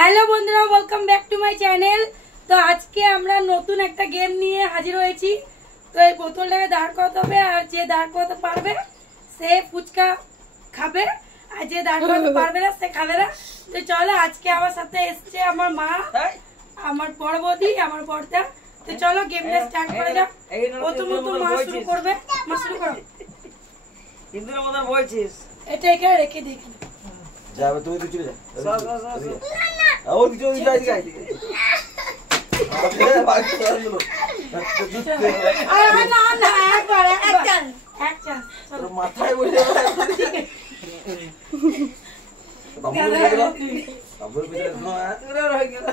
Hello বন্ধুরা, welcome back to my channel. তো আজকে আমরা নতুন একটা গেম নিয়ে হাজির হয়েছি। তো এই বোতলটাকে দাঁড় করাতে হবে, আর যে দাঁড় করাতে পারবে সে ফুচকা খাবে, আর যে দাঁড় করাতে পারবে না সে খাবে না। তো চলো, আজকে আমার সাথে এসছে আমার মা, আমার বড় বৌদি, আমার বড়দা। তো চলো গেমটা স্টার্ট করা যাক। প্রথমত মা শুরু করবে। মা শুরু করো। ইন্দুর মত বলছিস, এটা এখানে রেখে দিই। যাবে তুমি তো চলে যা। ও দিছো দিছো দিছো দিছো। আরে ভাই চলো। আরে না না, একবার এক চান্স তোর মাথায় বসে যাবে। বাবু গেল। বাবু ভিতরে নো তোরা রয়ে গেল।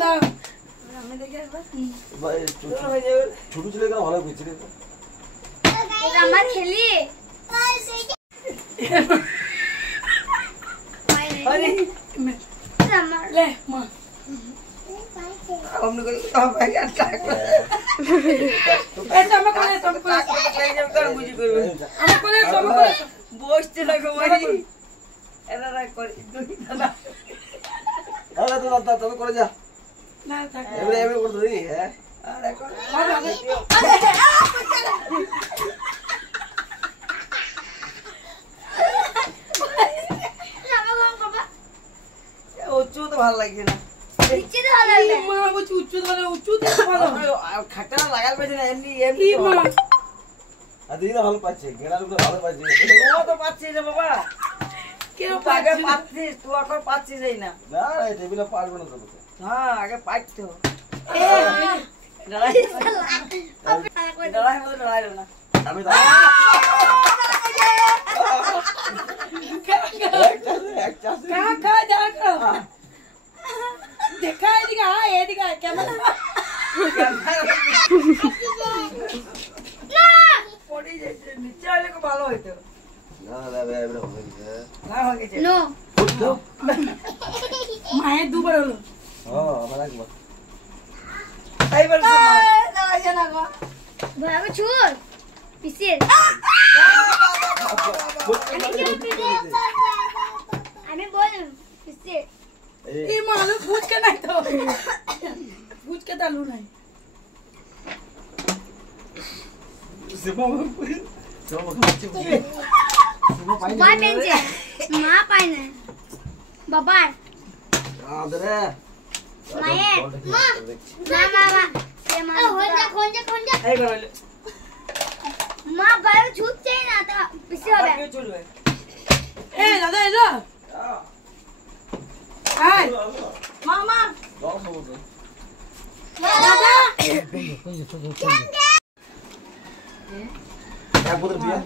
না আমি দেখে আসব। ভাই ছোট ছেলে কেন ভালো বুঝছিস রে? আমরা খেলি। আরে লে মা हमने को भाई अटैक এটা আমাকে করে সব করে कर बुझी करबे আমাকে করে সব করে বসতে লাগো ভাই এরা করে দুই দাদা আরে তো দাদা তুমি করে যা। না থাক এবারে এবারে করে দিই। হ্যাঁ আরে করে উচ্চ তো ভালো লাগছে না মা বলছি উচ্চ ধরে উচ্চ থেকে ভালো খাটা লাগাল পেছে না এমনি কি এমনি মা আর দিদিরা ভালো পাচ্ছে, গেরালগুলো ভালো পাচ্ছে। ও তো পাচ্ছিস রে বাবা কেউ তুই আগে পাচ্ছিস তুই এখন পাচ্ছিস এই না না এই টেবিলে পারবে না তো তোকে। হ্যাঁ আগে পাইতো এ লড়াই লড়াই মতো লড়াই না আমি এক চাষ খা খা যা খাও দেখা এদিকে আয় এদিকে কেমন পড়ে যাচ্ছে নিচে হলে খুব ভালো হইতো না না এবারে হবে না হয়ে গেছে নো মায়ের দুবার হলো হ্যাঁ আমার একবার এইবার ভয়াবহ চুর পিসের আমি বললাম পিসের এই মা আলু ফুচকা নাই তো ফুচকা তো আলু নাই বাবা পেনছে মা পায় না বাবার আদরে মায়ের মা মা খঞ্জা এইবার হইলো মা গায়ে ছুটছে না তা পিসে হবে কি চলবে এ দাদা এলো আয় মামা দাদা এক বোতল বিয়া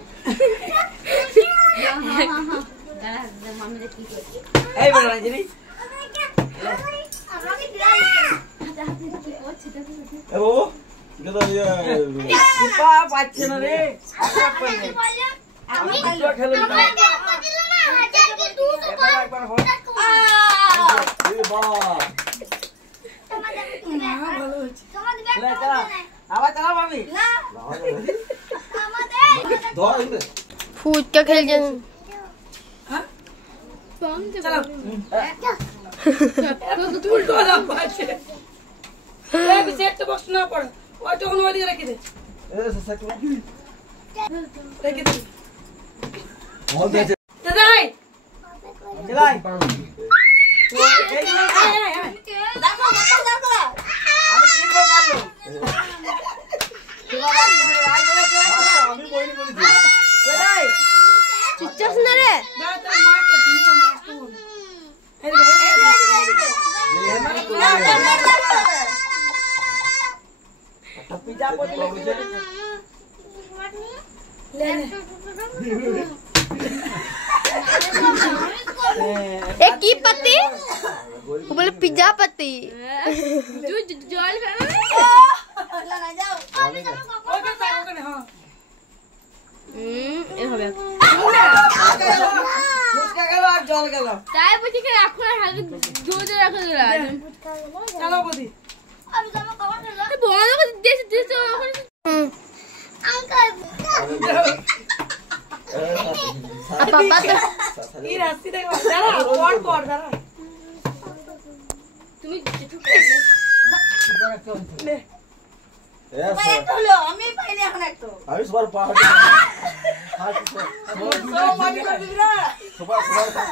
এইবার রাজনী আমাকে দিলাই এ বাবু এটা তো পা পাচ্ছে না রে আটক করলে আমি তো খেলুন না এবার একবার হোক এ বাবা ভালো হয়েছে লে চালা আবার চালা মামি ধর এগুলো ফুচকা খেলছেন হ্যাঁ চলো উল্টো লাভ আছে এই বিশেষ তো বস না পড়ো ওইটা কোন ওইদিকে রেখে দে এ সাকু রেখে দে বল দে দাদা আয় চালাই আয় আয় আয় আমি কিনবো পারলো আমি বইনি করেছি চালাই চুপচাপ না রে দাদা তোর মাকে তুমি কোন রাস্তা বল পিজা পড়ে ले ले एक की पत्ती वो बोले पिज्जा पत्ती जल ओके ता ओके हां এ হবে ফুচকা গেল আর জল গেল তাই বুঝি কি রাখো না হালকা জোরে রাখো দিলা चलो बदी আমি জামা কভার দিলাম বড় দেশ দেশ আঙ্কেল আর পাপা তো কি রাস্তি দেখো দাঁড়া পর দাঁড়া তুমি যেটু লে আমি পাইনি এখন একটু আমি সবার পাহাড়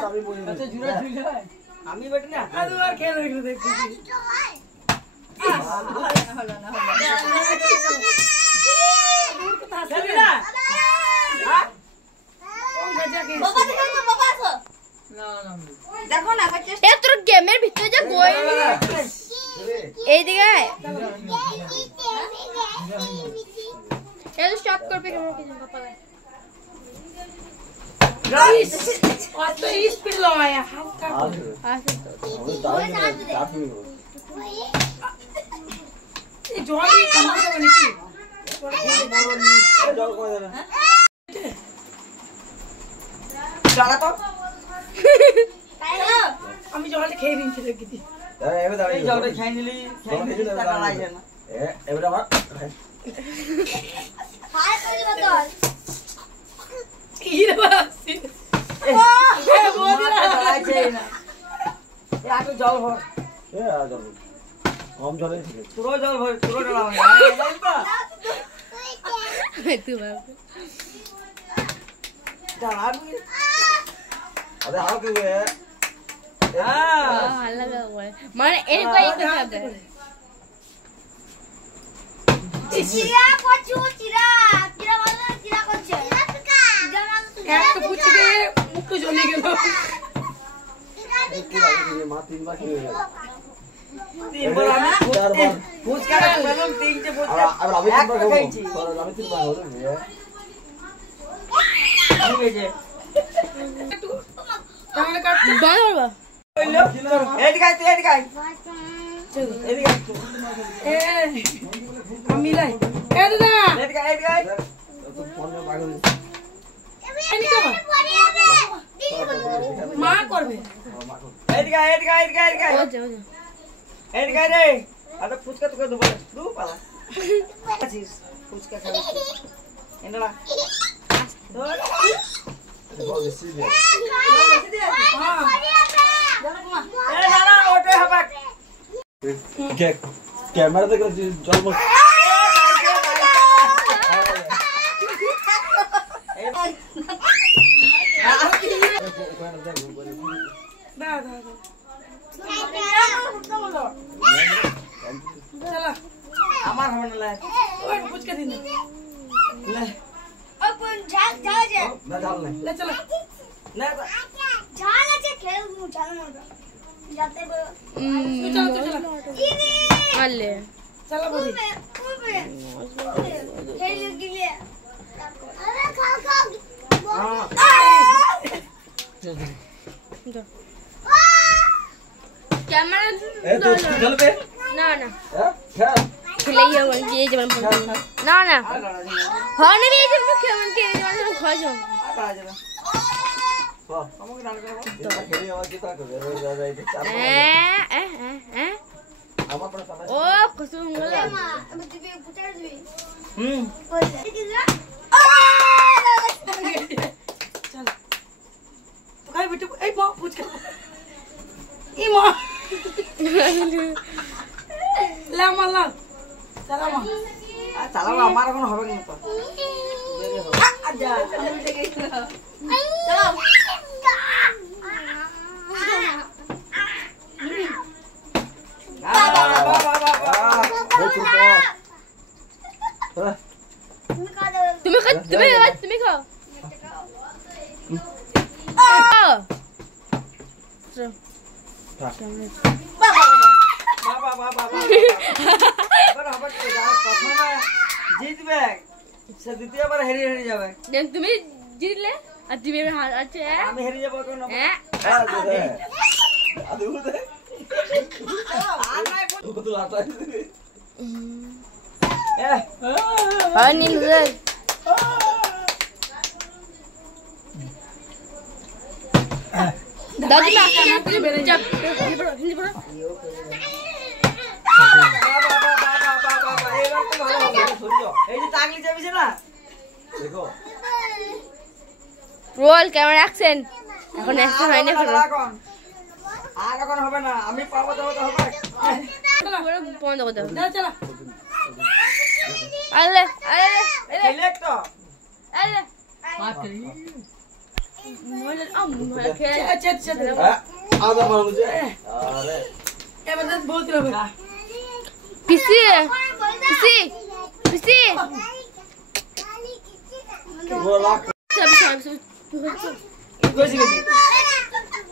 আমি বলি আমি বেটে না আজ আর খেলে দেখো দেখো দেখো না এ তোর গেমের ভিতরে যে গোল এই দিকে এটা স্টপ করবে কেমন কি পাপা গাইস কত স্পিড লয় হালকা আসে তো আমি দাঁড়িয়ে এই জল কামড় দেবে নাকি জল কমে দেবে দাঁড়া তো আমি জলটা খেয়ে নিচ্ছি দেখি এবার দাঁড়িয়ে এই জলটা খেয়ে নিলি টাকা লাগে না এবার আমার হাই করি বদল কি রে বাসি এ বদিরা লাগছে না এই আগে জল ভর জল কম জলে পুরো জল ভর পুরো জল হবে তুই বাবা দাঁড়া আরে হাও কি রে হ্যাঁ ভালো লাগে মানে এই কই একটা হবে চিরা পচু চিরা চিরা বল চিরা করছে একটা পুচকে মুখ জ্বলে গেল মা তিনবার খেয়ে গেল তিনবার আমি চারবার ফুচকা পেলাম তিনটে ফুচকা আর আমি তিনবার খাবো খাইছি আমি তিনবার হলো আমি এই যে একটু তাহলে কাট বাবা কইলো এদিকে আয় তুই এদিকে আয় এদিকে আয় তুই। এ আমি লাই এ দাদা এদিকে আয় এদিকে আয় তো ফোনে পাগল এনি কর মা করবে এদিকে আয় এদিকে আয় এদিকে আয় এদিকে আয় ও যা ও যা এদিকে আয় রে আরে ফুচকা তোকে দেবো দু পালা আছিস ফুচকা খাবি এনে না বল সিরিয়াস এ না না ওটা হবে ক্যামেরা থেকে জল মত দাদা চলো আমার হবে না লে ওই পুচকে দিন লে ও কোন ঝাল ঝাল আছে না জাল নাই লে চলো না ঝাল আছে খেলবো ঝাল মতো যাতে তুই চলো চিনি আলে চলো বলি খেল গিলে আরে খাও খাও ক্যামেরা এ তো চলবে না না হ্যাঁ খেলাই আমার যে যেমন না না হয় না এই যে কেমন কে যেমন ঘর যাও আমাকে ডাল করবো খেলে আমার কি তা করবে আমার পরে চালা ও কুসুম গলা মা আমি দিবি পুটার দিবি হুম কই দিলা চলো তো খাই বেটু এই মা পুচকে এই মা লা মা লা চলো মা আর চালাবো আমার এখন হবে না তো দেরি হবে আজা চলো তুমি খা দাও তুমি খাও বাবা বাবা বাবা এবার হবে কি যা কথা না জিতবে সে দ্বিতীয়বার হেরে হেরে যাবে তুমি জিতলে আর তুমি হাত আছে আমি হেরে যাবো কেন হ্যাঁ আদু দে আর নাই কত লাটা এ হয় নীল দাদি বাকি তুমি বেরে যা হিন্দি পড়ো এই যে টাকলি যাবিছে না দেখো রোল ক্যামেরা অ্যাকশন। এখন অ্যাকশন হয়নি এখনো। আর এখন হবে না, আমি পাবো তো হবে। পুরো বন্ধ করতে হবে। চলো চলো আরে আরে খেলে তো আরে মোবাইল খেলে আচ্ছা আচ্ছা হ্যাঁ আদা মানুষ আরে এবার তো বলতে হবে পিসি পিসি পিসি পুরো লাখ গেছি গেছি।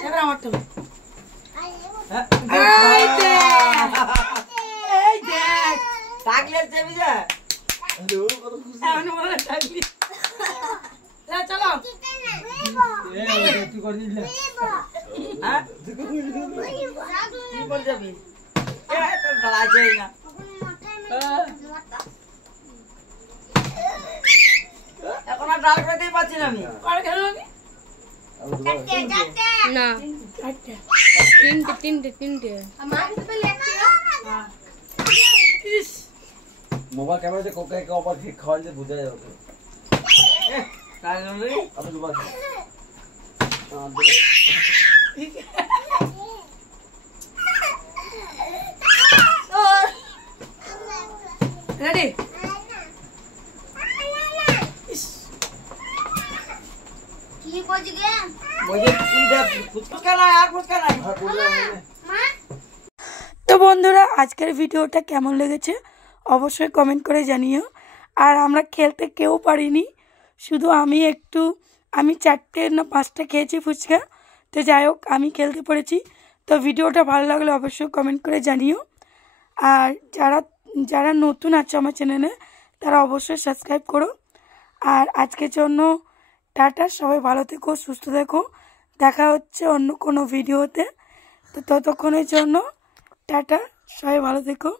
এবার আমার তো হ্যাঁ এই দেখ থাকলে চেপে যা। কত খুশি এখন মনে থাকলি চলো তুই করে দিলে হ্যাঁ কি করে যাবি? তোর দাঁড়ায় যাই না। এখন আর ডাল খেতেই পাচ্ছি না আমি। আর কেন আমি আমি তোমার না আচ্ছা তিনটে ইস মোবাইল ক্যামেরাতে কোকা কে অপার ঠিক খাওয়ালে বোঝা যাবে তাই জন্যই আমি তোমার রেডি কি করছি গে বলছে তুই দেখ ফুচকা নাই আর ফুচকা নাই। হ্যাঁ বললাম মা তো বন্ধুরা আজকের ভিডিওটা কেমন লেগেছে অবশ্যই কমেন্ট করে জানিও। আর আমরা খেলতে কেউ পারিনি, শুধু আমি 4টে না 5টা খেয়েছি ফুচকা। তো যাই হোক আমি খেলতে পেরেছি। তো ভিডিওটা ভালো লাগলে অবশ্যই কমেন্ট করে জানিও। আর যারা নতুন আছে আমার চ্যানেলে তারা অবশ্যই সাবস্ক্রাইব করো। আর আজকের জন্য টাটা, সবাই ভালো থেকো, সুস্থ থেকো। দেখা হচ্ছে অন্য কোনো ভিডিওতে। তো ততক্ষণের জন্য টাটা, সবাই ভালো থেকো।